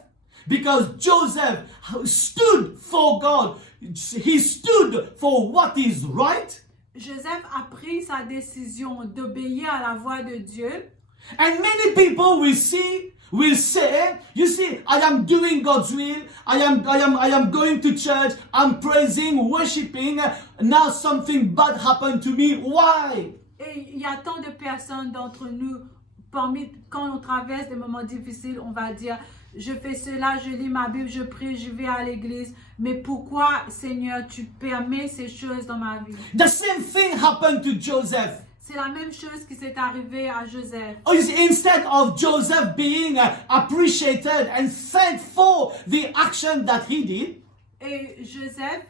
because Joseph stood for God, he stood for what is right. Joseph a pris sa décision d'obéir à la voix de Dieu. And many people will say, you see, I am doing God's will. I am going to church. I'm praising, worshiping. Now something bad happened to me. Why? Et il y a tant de personnes d'entre nous, quand on traverse des moments difficiles, on va dire, je fais cela, je lis ma Bible, je prie, je vais à l'église. Mais pourquoi, Seigneur, tu permets ces choses dans ma vie? The same thing happened to Joseph. C'est la même chose qui s'est arrivée à Joseph. Instead of Joseph being appreciated and thanked for the action that he did, Et Joseph,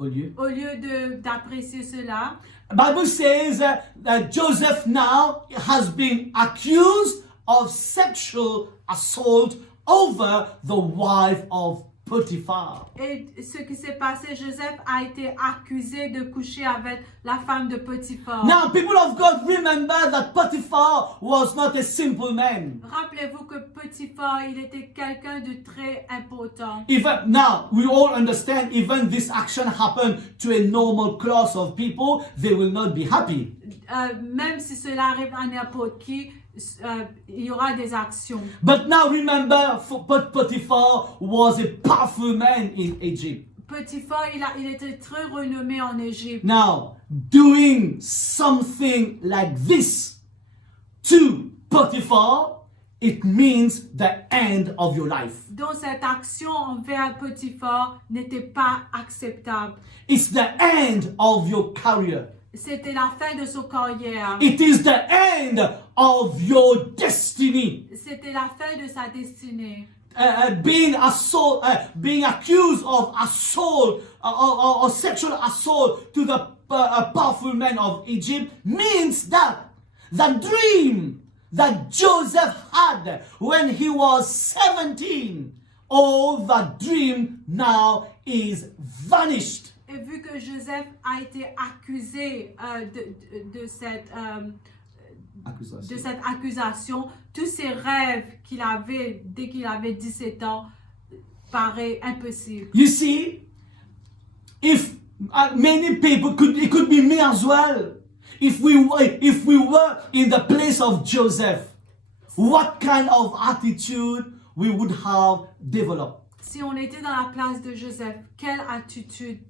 Au lieu. Au lieu d'apprécier cela, The Bible says that Joseph now has been accused of sexual assault over the wife of Potiphar. et ce qui s'est passé, Joseph a été accusé de coucher avec la femme de Potiphar. Now, people of God, remember that Potiphar was not a simple man. Rappelez-vous que Potiphar, il était quelqu'un de très important. Even now, we all understand, even this action happened to a normal class of people, they will not be happy. Même si cela arrive à n'importe qui, il y aura des actions. But now remember, Potiphar was a powerful man in Egypt. Potiphar, il était très renommé en Égypte. Now, doing something like this to Potiphar, it means the end of your life. Donc cette action envers Potiphar n'était pas acceptable. It's the end of your career. C'était la fin de son carrière. It is the end of your destiny. C'était la fin de sa destinée. Being accused of assault or sexual assault to the powerful men of Egypt means that the dream that Joseph had when he was 17, all that dream now is vanished. Et vu que Joseph a été accusé de cette accusation, tous ses rêves qu'il avait dès qu'il avait 17 ans paraît impossible. You see, if many people it could be me as well. If we were in the place of Joseph, what kind of attitude we would have developed? Si on était dans la place de Joseph, quelle attitude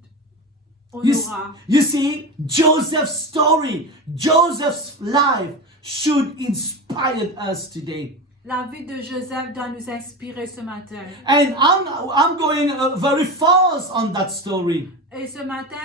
on You aura? see, Joseph's story, Joseph's life should inspire us today. La vie de Joseph doit nous inspirer ce matin. And I'm going very fast on that story. Et ce matin,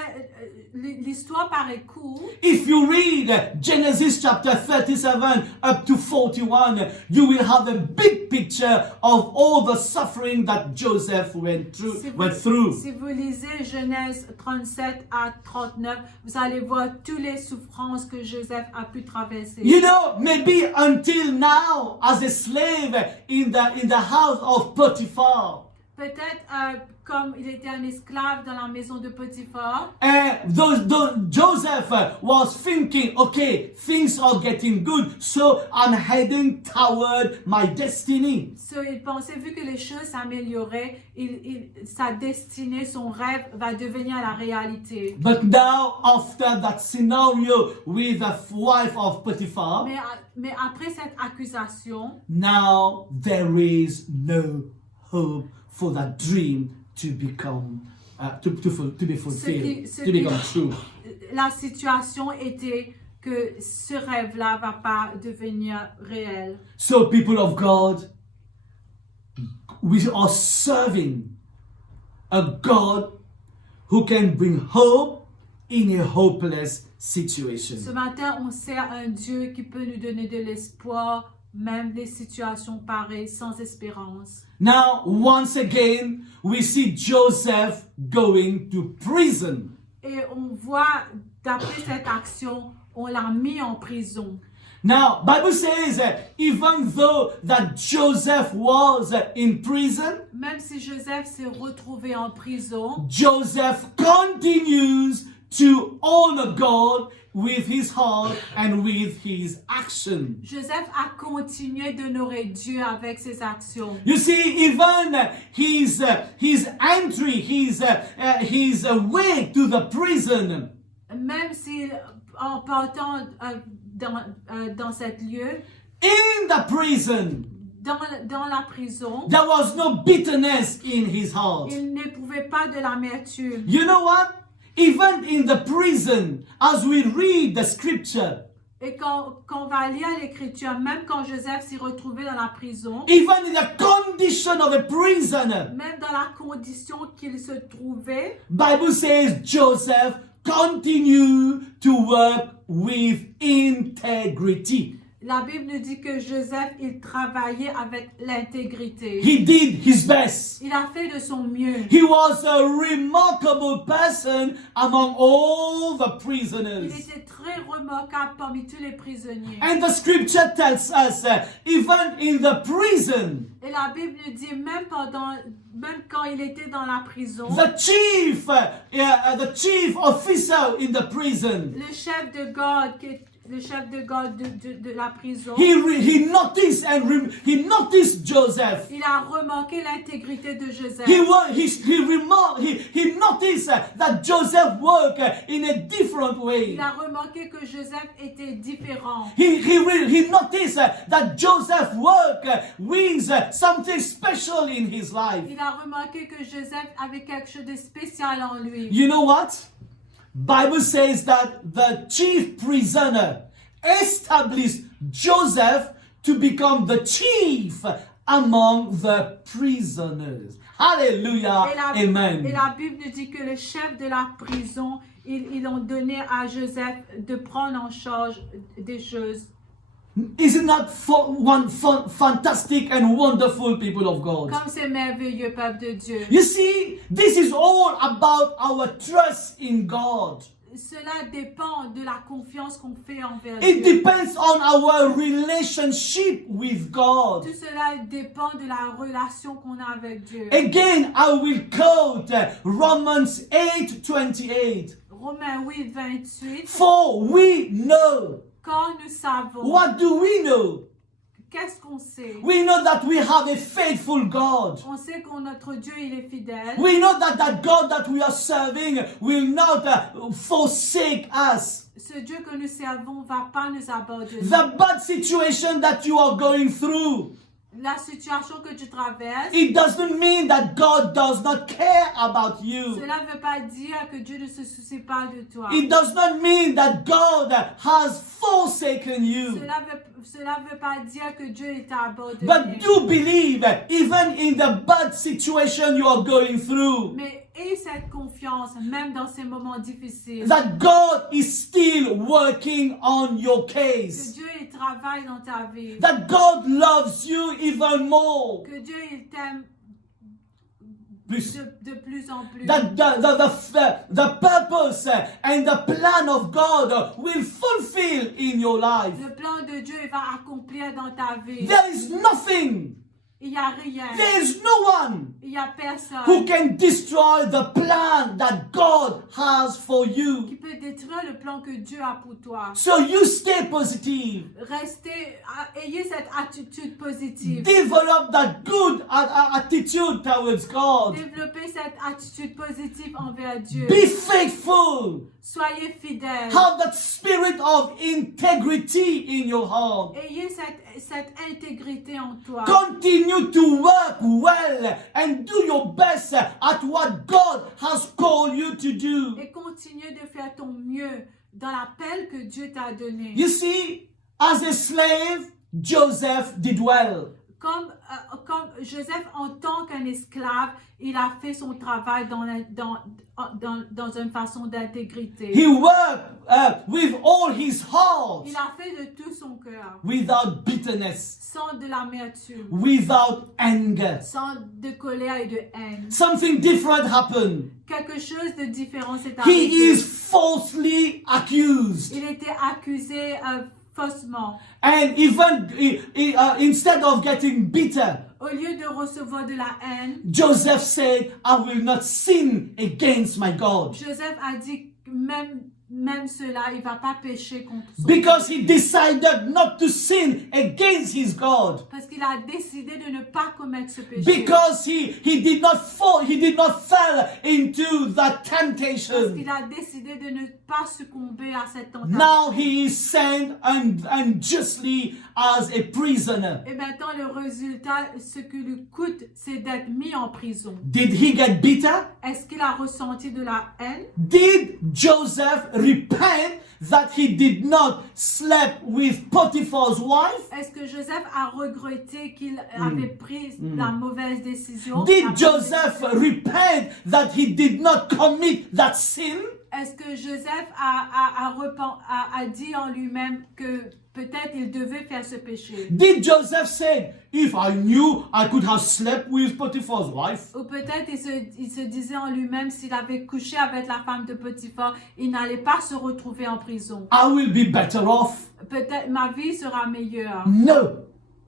l'histoire paraît courte. If you read Genesis chapter 37 up to 41, you will have a big picture of all the suffering that Joseph went through. Si vous lisez Genèse 37 à 39, vous allez voir toutes les souffrances que Joseph a pu traverser. You know, maybe until now, as a slave in the house of Potiphar. Peut-être comme il était un esclave dans la maison de Potiphar. Joseph was thinking, okay, things are getting good, so I'm heading toward my destiny. So, il pensait, vu que les choses s'amélioraient, sa destinée, son rêve va devenir la réalité. But now, after that scenario with the wife of Potiphar, Mais après cette accusation, now there is no hope for that dream to become to be fulfilled, to become true. La situation était que ce rêve-là va pas devenir réel. So, people of God, we are serving a God who can bring hope in a hopeless situation. Ce matin, on sert un Dieu qui peut nous donner de l'espoir, même des situations pareilles, sans espérance. Now, once again, we see Joseph going to prison. Et on voit, d'après cette action, on l'a mis en prison. Now, Bible says even though that Joseph was in prison, Même si Joseph s'est retrouvé en prison, Joseph continues to honor God with his heart and with his action. Joseph a continué d'honorer Dieu avec ses actions. You see, even his entry, his way to the prison, Même si en partant dans cet lieu, in the prison, dans la prison, there was no bitterness in his heart. il n'éprouvait pas de l'amertume. You know what? Even in the prison, as we read the scripture, Et quand on va lire l'écriture, même quand Joseph s'est retrouvé dans la prison, even in the condition of a prisoner, même dans la condition qu'il se trouvait, Bible says Joseph continued to work with integrity. La Bible nous dit que Joseph, il travaillait avec l'intégrité. He did his best. Il a fait de son mieux. He was a remarkable person among all the Il prisoners. était très remarquable parmi tous les prisonniers. And the scripture tells us, even in the prison, Et la Bible nous dit, même quand il était dans la prison, the chief officer in the prison, le chef de garde, le chef de garde de la prison, he noticed Joseph. il a remarqué l'intégrité de Joseph. He noticed that Joseph worked in a different way. Il a remarqué que Joseph était différent. He noticed that Joseph worked with something special in his life. Il a remarqué que Joseph avait quelque chose de spécial en lui. You know what? Bible says that the chief prisoner established Joseph to become the chief among the prisoners. Hallelujah. Amen. Et la Bible nous dit que le chef de la prison, ils ont donné à Joseph de prendre en charge des choses. Isn't that fantastic and wonderful, people of God? Comme c'est merveilleux, peuple de Dieu. You see, this is all about our trust in God. Cela dépend de la confiance qu'on fait envers It Dieu. depends on our relationship with God. Tout cela dépend de la relation qu'on a avec Dieu. Again, I will quote Romans 8:28. Romains 8, 28. For we know. Quand nous savons, What do we know? qu'est-ce qu'on sait? We know that we have a faithful God. On sait que notre Dieu, il est fidèle. We know that that God that we are serving will not forsake us. Ce Dieu que nous servons ne va pas nous abandonner. The bad situation that you are going through, La situation que tu traverses, it doesn't mean that God does not care about you. cela ne veut pas dire que Dieu ne se soucie pas de toi. It does not mean that God has forsaken you. Cela veut pas dire que Dieu t'a abandonné. But do believe, even in the bad situation you are going through, Mais aie cette confiance, même dans ces moments difficiles, that God is still working on your que case. Dieu il travaille dans ta vie, That God loves you even more. que Dieu il t'aime Plus. de plus en plus. That the purpose and the plan of God will fulfill in your life. Le plan de Dieu il va accomplir dans ta vie. There is nothing, Il n'y a rien, there is no one il n'y a personne who can destroy the plan that God has for qui you. peut détruire le plan que Dieu a pour toi. So you stay positive. Ayez cette attitude positive. Develop that good attitude towards God. Développez cette attitude positive envers Dieu. Be faithful. Soyez fidèles. Have that spirit of integrity in your heart. Ayez cette intégrité en toi. Continue to work well and do your best at what God has called you to do. Et continue de faire ton mieux dans l'appel que Dieu t'a donné. You see, as a slave, Joseph did well. Comme Joseph, en tant qu'un esclave, il a fait son travail dans une façon d'intégrité. He worked with all his heart, Il a fait de tout son cœur, without bitterness, sans de l'amertume, without anger. sans de colère et de haine. Something different happened. Quelque chose de différent s'est He arrivé. is falsely accused. Il était accusé faussement. And even instead of getting bitter, Au lieu de recevoir de la haine, Joseph said, I will not sin against my God. Joseph a dit que même cela, il ne va pas pécher contre son Because he decided not to sin against his God. Parce qu'il a décidé de ne pas commettre ce péché. Because he did not fall into that Parce temptation. qu'il a décidé de ne pas succomber à cette tentation. Now he is sent unjustly as a prisoner. Et maintenant, le résultat, ce qui lui coûte, c'est d'être mis en prison. Did he get bitter? Est-ce qu'il a ressenti de la haine? Did Joseph repent that he did not sleep with Potiphar's wife? Est-ce que Joseph a regretté qu'il avait pris la mauvaise décision? Did Joseph repent that he did not commit that sin? Est-ce que Joseph a dit en lui-même que peut-être il devait faire ce péché? Did Joseph say, if I knew I could have slept with Potiphar's wife? Ou peut-être il se disait en lui-même s'il avait couché avec la femme de Potiphar, il n'allait pas se retrouver en prison. I will be better off. Peut-être ma vie sera meilleure. No.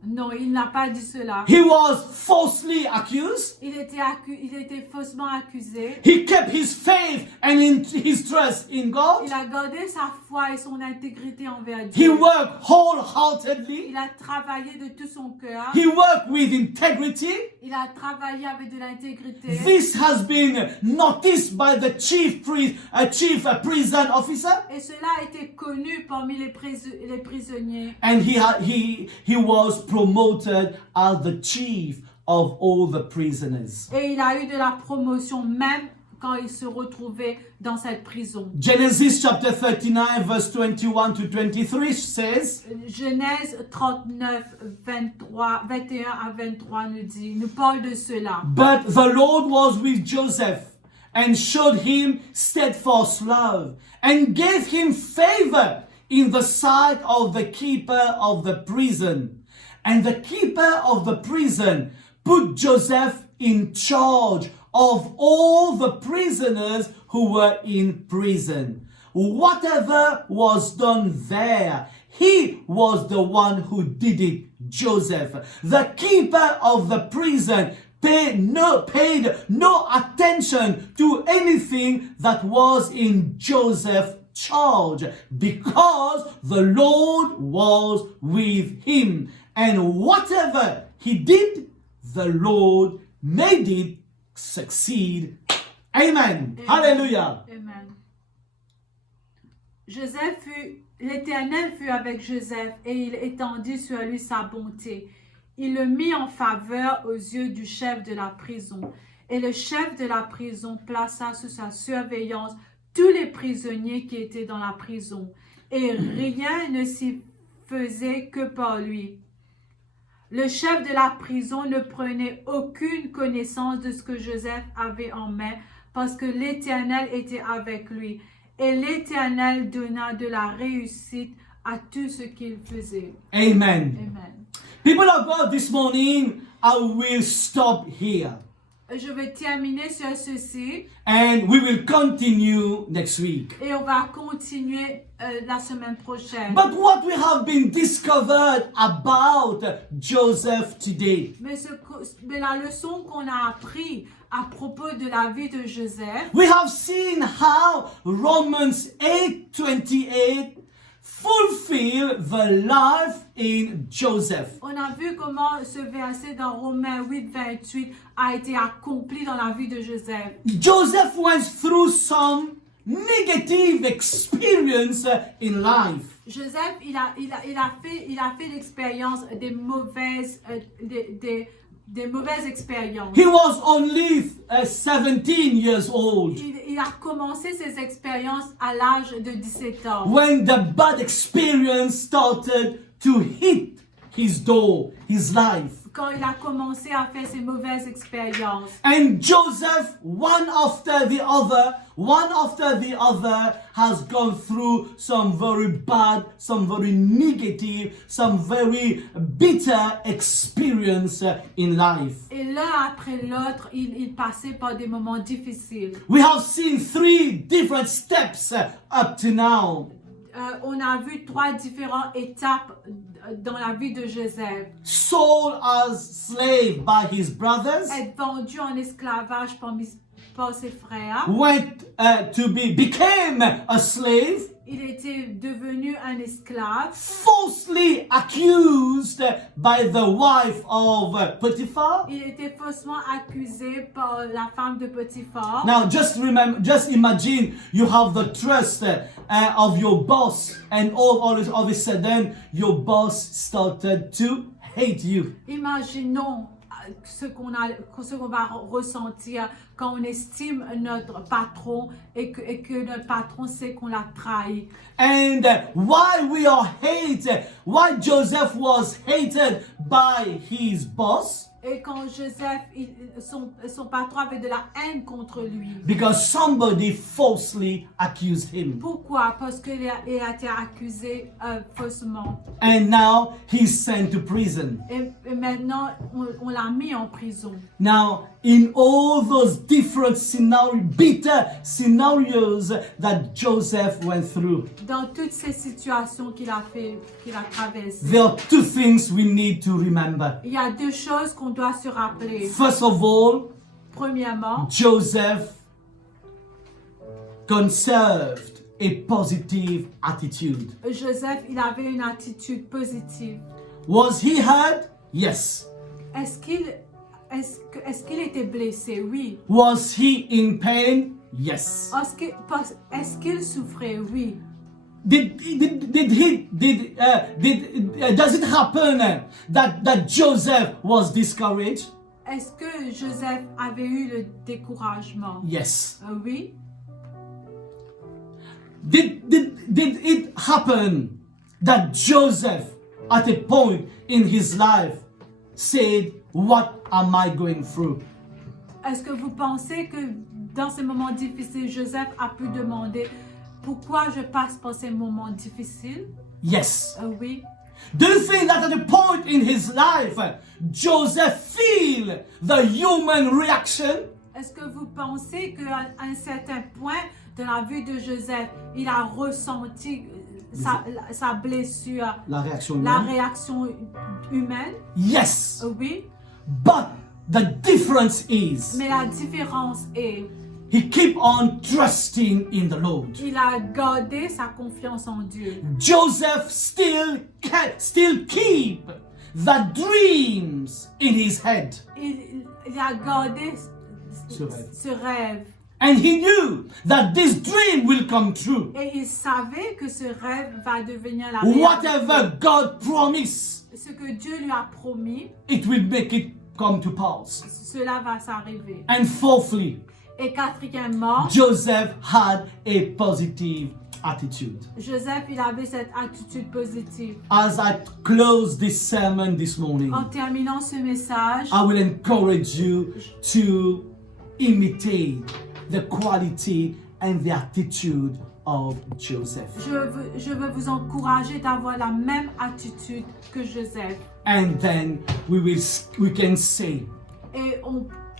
Non, il n'a pas dit cela. He was falsely accused. Il était faussement accusé. He kept his faith and his trust in God. Il a gardé sa foi et son intégrité envers He Dieu. worked wholeheartedly. Il a travaillé de tout son cœur. He worked with integrity. Il a travaillé avec de l'intégrité. This has been noticed by the chief prison officer, Et cela a été connu parmi les prisonniers. and he was promoted as the chief of all the prisoners. Et il a eu de la promotion même quand il se retrouvait dans cette prison. Genesis chapter 39 verse 21 to 23 says, Genèse 39, 21 à 23 nous parle de cela. "But the Lord was with Joseph and showed him steadfast love and gave him favor in the sight of the keeper of the prison. And the keeper of the prison put Joseph in charge of all the prisoners who were in prison. Whatever was done there, he was the one who did it, Joseph. The keeper of the prison paid no attention to anything that was in Joseph's charge, because the Lord was with him. And whatever he did, the Lord made it succeed." Amen. Hallelujah. Amen. L'Éternel fut avec Joseph et il étendit sur lui sa bonté. Il le mit en faveur aux yeux du chef de la prison. Et le chef de la prison plaça sous sa surveillance tous les prisonniers qui étaient dans la prison. Et rien ne s'y faisait que par lui. Le chef de la prison ne prenait aucune connaissance de ce que Joseph avait en main parce que l'Éternel était avec lui. Et l'Éternel donna de la réussite à tout ce qu'il faisait. Amen. Amen. People of God, this morning I will stop here. Je vais terminer sur ceci And we will continue next week. et on va continuer la semaine prochaine. But what we have been discovered about Joseph today, Mais la leçon qu'on a appris à propos de la vie de Joseph, we have seen how Romans 8:28 fulfill the life in Joseph. on a vu comment ce verset dans Romains 8, 28 a été accompli dans la vie de Joseph. Joseph went through some negative experience in life. Joseph, il a fait l'expérience des mauvaises expériences. He was only 17 years old Il a commencé ses expériences à l'âge de 17 ans. when the bad experience started to hit his door, his life. Quand il a commencé à faire ses mauvaises expériences. And Joseph, one after the other, has gone through some very bad, some very negative, some very bitter experience in life. Et l'un après l'autre, il passait par des moments difficiles. We have seen 3 different steps up to now. On a vu 3 différentes étapes dans la vie de Joseph. Sold as slave by his brothers, Être vendu en esclavage par ses frères. became a slave, Il était devenu un esclave. falsely accused by the wife of Potiphar. Il était faussement accusé par la femme de Potiphar. Now just imagine you have the trust of your boss, and all of a sudden your boss started to hate you. Imaginons ce qu'on va ressentir quand on estime notre patron et que notre patron sait qu'on l'a trahi. And why Joseph was hated by his boss Et quand Joseph, son patron avait de la haine contre lui. because somebody falsely accused him. Pourquoi? Parce qu'il a été accusé faussement. And now he's sent to prison. Et maintenant, on l'a mis en prison. Now, in all those different bitter scenarios that Joseph went through, Dans toutes ces situations qu'il a traversées, there are two things we need to remember. il y a deux choses qu'on doit se rappeler. First of all, Premièrement, Joseph conserved a positive attitude. Joseph, il avait une attitude positive. Was he hurt? Yes. Est-ce qu'il était blessé? Oui. Was he in pain? Yes. Est-ce qu'il souffrait? Oui. Does it happen that Joseph was discouraged? Est-ce que Joseph avait eu le découragement? Yes. Oui. Did it happen that Joseph, at a point in his life, said, "What am I going through?" Est-ce que vous pensez que dans ces moments difficiles, Joseph a pu demander pourquoi je passe par ces moments difficiles? Yes. Oui. Do you think that at a point in his life, Joseph feel the human reaction? Est-ce que vous pensez qu'à un certain point de la vie de Joseph, il a ressenti sa blessure, La réaction la humaine? réaction humaine? Yes. Oui. But the difference is, Mais la différence est, he keep on trusting in the Lord. il a gardé sa confiance en Dieu. Joseph still keep the dreams in his head. Il a gardé ce rêve. And he knew that this dream will come true. Et il savait que ce rêve va devenir la réalité. Whatever God promised, Ce que Dieu lui a promis, it will make it come to pass. cela va s'arriver. And fourthly, Et quatrièmement, Joseph had a positive attitude. Joseph, il avait cette attitude positive. As I close this sermon this morning, En terminant ce message, I will encourage you to imitate the quality and the attitude of Joseph. je veux vous encourager d'avoir la même attitude que Joseph. And then we can say Et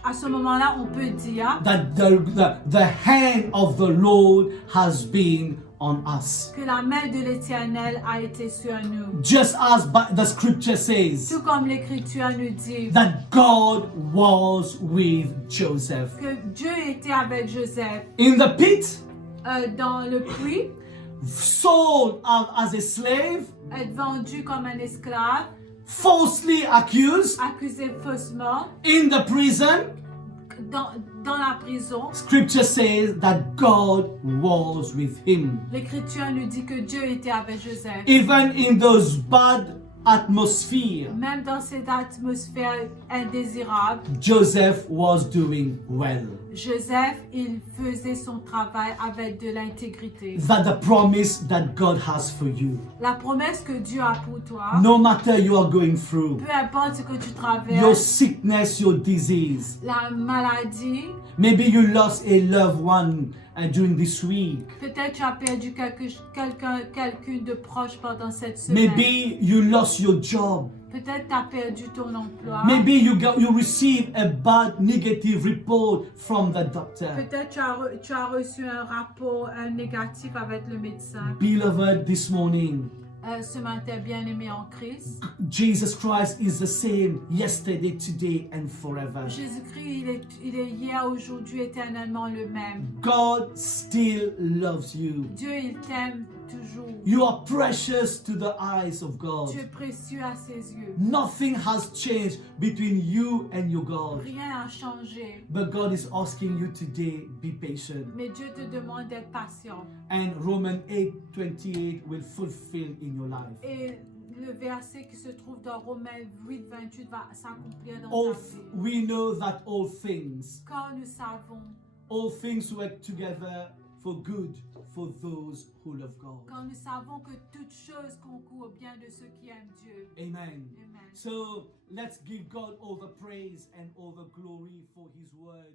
à ce moment-là, on peut dire that the hand of the Lord has been on us. que la main de l'Éternel a été sur nous. Just as the scripture says Tout comme l'Écriture nous dit that God was with Joseph. que Dieu était avec Joseph In the pit, dans le puits, sold as a slave, être vendu comme un esclave, falsely accused, accusé faussement in the prison. dans la prison. Scripture says that God was with him. L'Écriture nous dit que Dieu était avec Joseph. Even in those bad atmosphere, Même dans cette atmosphère indésirable, Joseph was doing well. Joseph, il faisait son travail avec de l'intégrité. That the promise that God has for you, La promesse que Dieu a pour toi, no matter you are going through, peu importe ce que tu your traverses, sickness, your disease, la maladie, maybe you lost a loved one during this week. peut-être tu as perdu quelqu'un de proche pendant cette semaine. Maybe you lost your job. Peut-être tu as perdu ton emploi. Maybe you receive a bad negative report from the doctor. Peut-être tu as reçu un rapport négatif avec le médecin. Beloved, this morning, Ce matin, bien-aimé en Christ, Jesus Christ is the same yesterday, today, and forever. Jésus-Christ, il est hier, aujourd'hui, éternellement le même. God still loves you. Dieu, il t'aime toujours. You are precious to the eyes of God. Tu es précieux à ses yeux. Nothing has changed between you and your God. Rien n'a changé. But God is asking you today, be patient. Mais Dieu te demande d'être patient. And Romans 8:28 will fulfill in your life. Et le verset qui se trouve dans Romains 8:28 va s'accomplir dans All ta vie. we know that all things Car nous savons work together for good for those who love God. Quand nous savons que toute chose concourt au bien de ceux qui aiment Dieu. Amen. Amen. So let's give God all the praise and all the glory for His word.